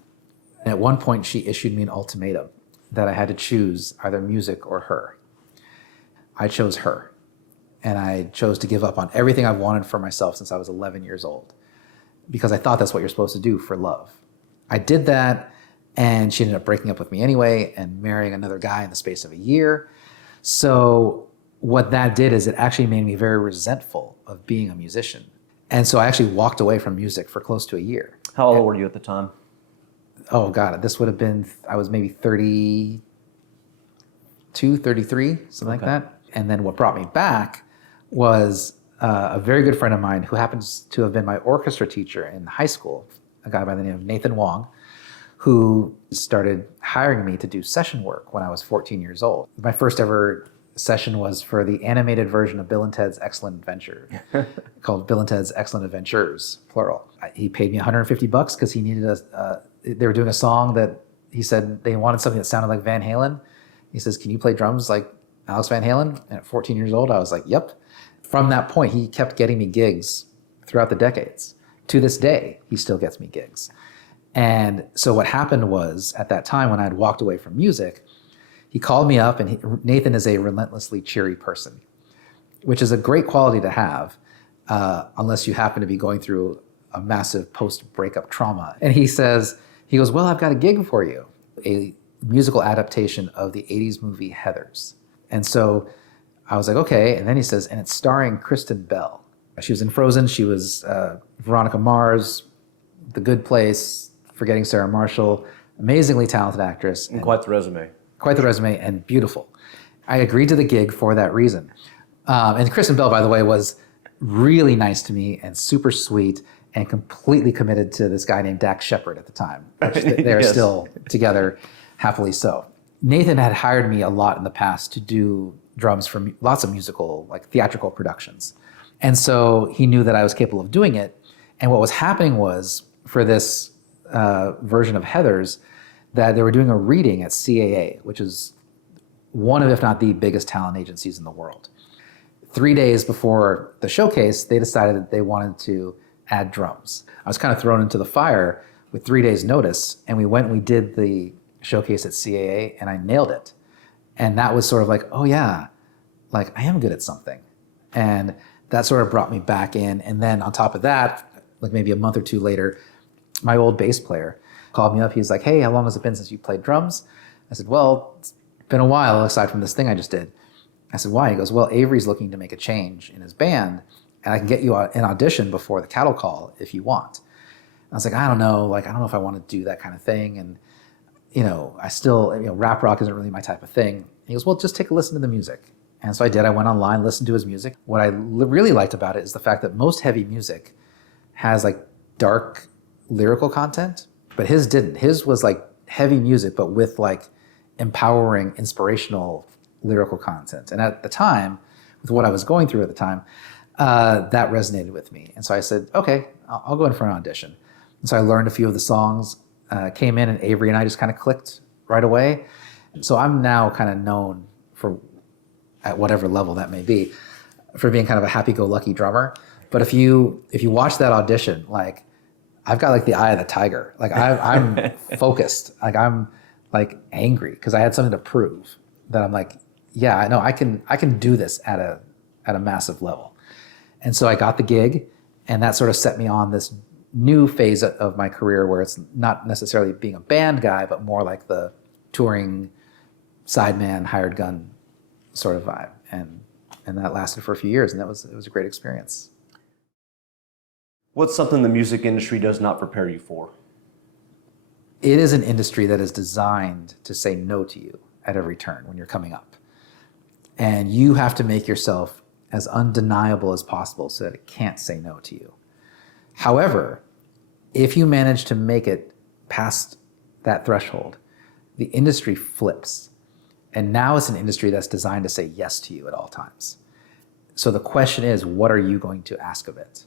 and at one point she issued me an ultimatum that I had to choose either music or her. I chose her. And I chose to give up on everything I've wanted for myself since I was 11 years old, because I thought that's what you're supposed to do for love. I did that, and she ended up breaking up with me anyway and marrying another guy in the space of a year. So what that did is it actually made me very resentful of being a musician. And so I actually walked away from music for close to a year. How old were you at the time? Oh God, this would have been, I was maybe 32, 33, something like that. And then what brought me back was a very good friend of mine who happens to have been my orchestra teacher in high school, a guy by the name of Nathan Wong, who started hiring me to do session work when I was 14 years old. My first ever session was for the animated version of Bill and Ted's Excellent Adventure, called Bill and Ted's Excellent Adventures, plural. He paid me $150 because he needed they were doing a song that he said they wanted something that sounded like Van Halen. He says, "Can you play drums like Alex Van Halen?" And at 14 years old, I was like, yep. From that point, he kept getting me gigs throughout the decades. To this day, he still gets me gigs. And so what happened was, at that time when I had walked away from music, he called me up, and Nathan is a relentlessly cheery person, which is a great quality to have, unless you happen to be going through a massive post-breakup trauma. And he goes, "Well, I've got a gig for you, a musical adaptation of the 80s movie Heathers." And so I was like, okay. And then he says, and it's starring Kristen Bell. She was in Frozen. She was Veronica Mars, The Good Place, Forgetting Sarah Marshall. Amazingly talented actress. And quite the resume. Quite the resume, and beautiful. I agreed to the gig for that reason. And Kristen Bell, by the way, was really nice to me and super sweet and completely committed to this guy named Dax Shepard at the time. They're Yes. still together, happily so. Nathan had hired me a lot in the past to do drums for lots of musical, like theatrical productions. And so he knew that I was capable of doing it. And what was happening was, for this version of Heathers, that they were doing a reading at CAA, which is one of, if not the biggest talent agencies in the world. 3 days before the showcase, they decided that they wanted to add drums. I was kind of thrown into the fire with 3 days notice, and we went and we did the showcase at CAA, and I nailed it. And that was sort of like, oh yeah, like I am good at something. And that sort of brought me back in. And then on top of that, like maybe a month or two later, my old bass player called me up. He was like, "Hey, how long has it been since you played drums?" I said, "Well, it's been a while aside from this thing I just did." I said, "Why?" He goes, "Well, Avery's looking to make a change in his band, and I can get you an audition before the cattle call if you want." I was like, I don't know if I want to do that kind of thing. And, I still, rap rock isn't really my type of thing. He goes, "Well, just take a listen to the music." And so I did. I went online, listened to his music. What I really liked about it is the fact that most heavy music has like dark lyrical content, but his didn't. His was like heavy music, but with like empowering, inspirational lyrical content. And at the time, with what I was going through at the time, that resonated with me. And so I said, okay, I'll go in for an audition. And so I learned a few of the songs, came in, and Avery and I just kind of clicked right away. And so I'm now kind of known for, at whatever level that may be, for being kind of a happy-go-lucky drummer. But if you watch that audition, like I've got like the eye of the tiger. Like I'm focused. Like I'm like angry because I had something to prove that I'm like, yeah, I know I can do this at a massive level. And so I got the gig, and that sort of set me on this new phase of my career where it's not necessarily being a band guy, but more like the touring sideman, hired gun sort of vibe. And that lasted for a few years, and it was a great experience. What's something the music industry does not prepare you for? It is an industry that is designed to say no to you at every turn when you're coming up. And you have to make yourself as undeniable as possible so that it can't say no to you. However, if you manage to make it past that threshold, the industry flips. And now it's an industry that's designed to say yes to you at all times. So the question is, what are you going to ask of it?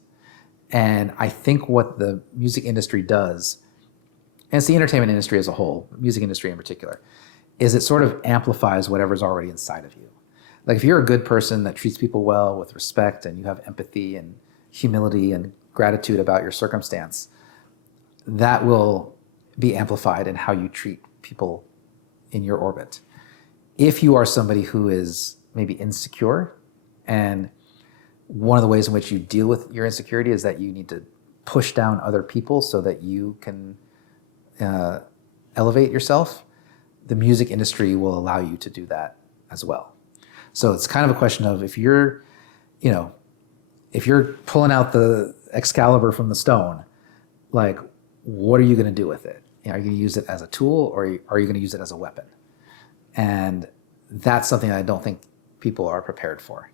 And I think what the music industry does, and it's the entertainment industry as a whole, music industry in particular, is it sort of amplifies whatever's already inside of you. Like if you're a good person that treats people well with respect and you have empathy and humility and gratitude about your circumstance, that will be amplified in how you treat people in your orbit. If you are somebody who is maybe insecure, and one of the ways in which you deal with your insecurity is that you need to push down other people so that you can elevate yourself, the music industry will allow you to do that as well. So it's kind of a question of if you're pulling out the Excalibur from the stone, like, what are you going to do with it? Are you going to use it as a tool, or are you going to use it as a weapon? And that's something I don't think people are prepared for.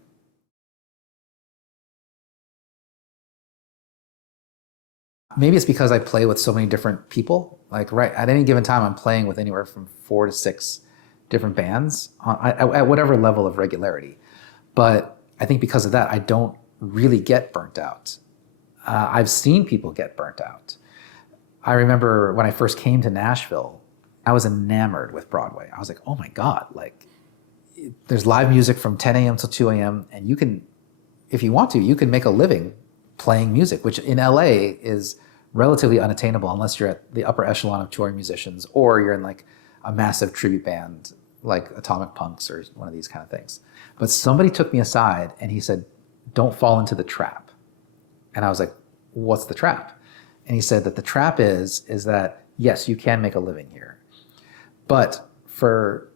Maybe it's because I play with so many different people. Like right at any given time, I'm playing with anywhere from 4 to 6 different bands at whatever level of regularity. But I think because of that, I don't really get burnt out. I've seen people get burnt out. I remember when I first came to Nashville, I was enamored with Broadway. I was like, oh my God, like there's live music from 10 a.m. till 2 a.m. And you can, if you want to, you can make a living playing music, which in LA is relatively unattainable unless you're at the upper echelon of touring musicians or you're in like a massive tribute band like Atomic Punks or one of these kind of things. But somebody took me aside and he said, don't fall into the trap. And I was like, what's the trap? And he said that the trap is that, yes, you can make a living here. But for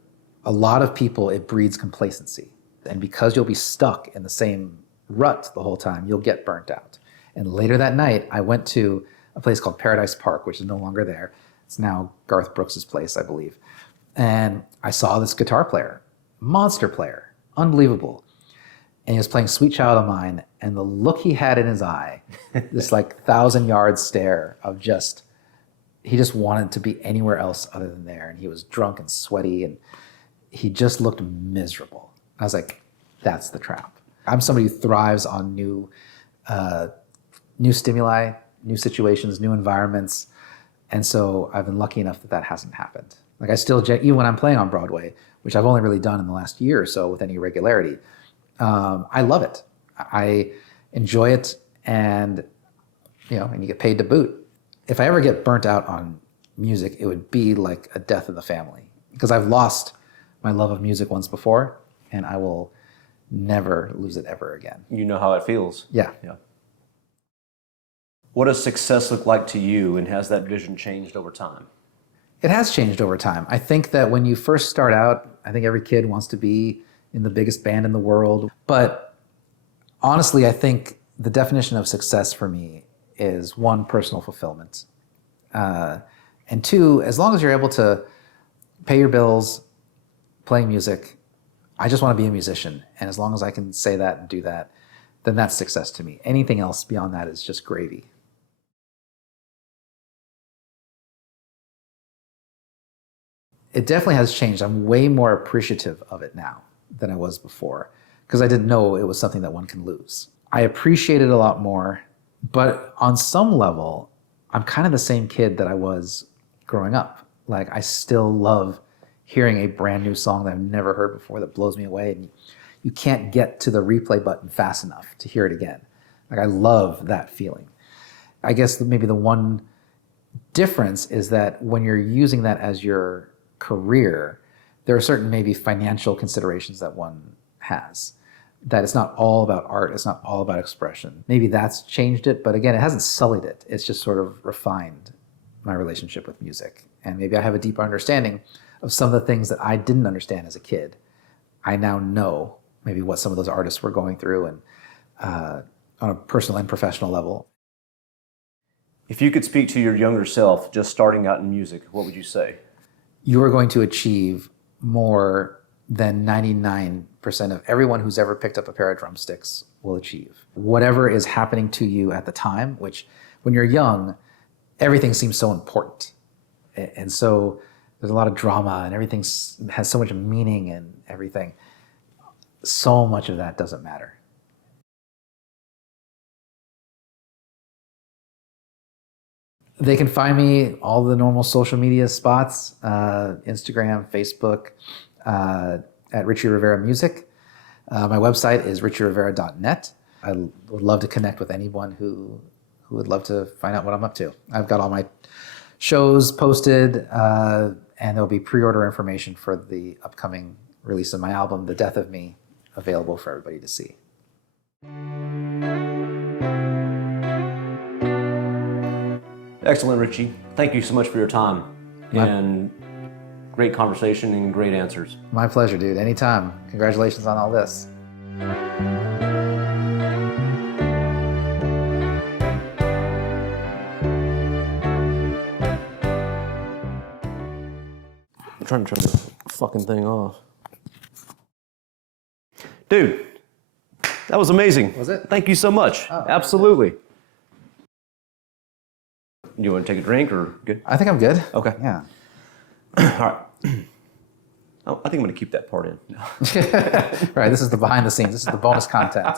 a lot of people, it breeds complacency. And because you'll be stuck in the same rut the whole time, you'll get burnt out. And later that night, I went to a place called Paradise Park, which is no longer there. It's now Garth Brooks' place, I believe. And I saw this guitar player, monster player, unbelievable. And he was playing Sweet Child of Mine, and the look he had in his eye, this like 1,000-yard stare of just, he just wanted to be anywhere else other than there. And he was drunk and sweaty, and he just looked miserable. I was like, that's the trap. I'm somebody who thrives on new stimuli, new situations, new environments. And so I've been lucky enough that that hasn't happened. Like I still, even when I'm playing on Broadway, which I've only really done in the last year or so with any regularity, I love it. I enjoy it, and and you get paid to boot. If I ever get burnt out on music, it would be like a death in the family, because I've lost my love of music once before, and I will never lose it ever again. You know how it feels. Yeah. What does success look like to you, and has that vision changed over time? It has changed over time. I think that when you first start out, I think every kid wants to be in the biggest band in the world. But honestly, I think the definition of success for me is, 1, personal fulfillment. And 2, as long as you're able to pay your bills, playing music, I just want to be a musician. And as long as I can say that and do that, then that's success to me. Anything else beyond that is just gravy. It definitely has changed. I'm way more appreciative of it now than I was before, because I didn't know it was something that one can lose. I appreciate it a lot more, but on some level, I'm kind of the same kid that I was growing up. Like I still love hearing a brand new song that I've never heard before that blows me away, and you can't get to the replay button fast enough to hear it again. Like I love that feeling. I guess maybe the one difference is that when you're using that as your career, there are certain maybe financial considerations that one has. That it's not all about art, it's not all about expression. Maybe that's changed it, but again, it hasn't sullied it. It's just sort of refined my relationship with music. And maybe I have a deeper understanding of some of the things that I didn't understand as a kid. I now know maybe what some of those artists were going through, and on a personal and professional level. If you could speak to your younger self just starting out in music, what would you say? You are going to achieve more than 99% of everyone who's ever picked up a pair of drumsticks will achieve. Whatever is happening to you at the time, which when you're young, everything seems so important. And so there's a lot of drama and everything has so much meaning and everything. So much of that doesn't matter. They can find me all the normal social media spots, Instagram, Facebook, at Richie Rivera Music. My website is richierivera.net. I would love to connect with anyone who would love to find out what I'm up to. I've got all my shows posted, and there'll be pre-order information for the upcoming release of my album, The Death of Me, available for everybody to see. Excellent, Richie. Thank you so much for your time and great conversation and great answers. My pleasure, dude. Anytime. Congratulations on all this. I'm trying to turn this fucking thing off. Dude, that was amazing. Was it? Thank you so much. Oh, absolutely. You want to take a drink or good? I think I'm good. Okay. Yeah. All right. I think I'm going to keep that part in. Right, this is the behind the scenes. This is the bonus content.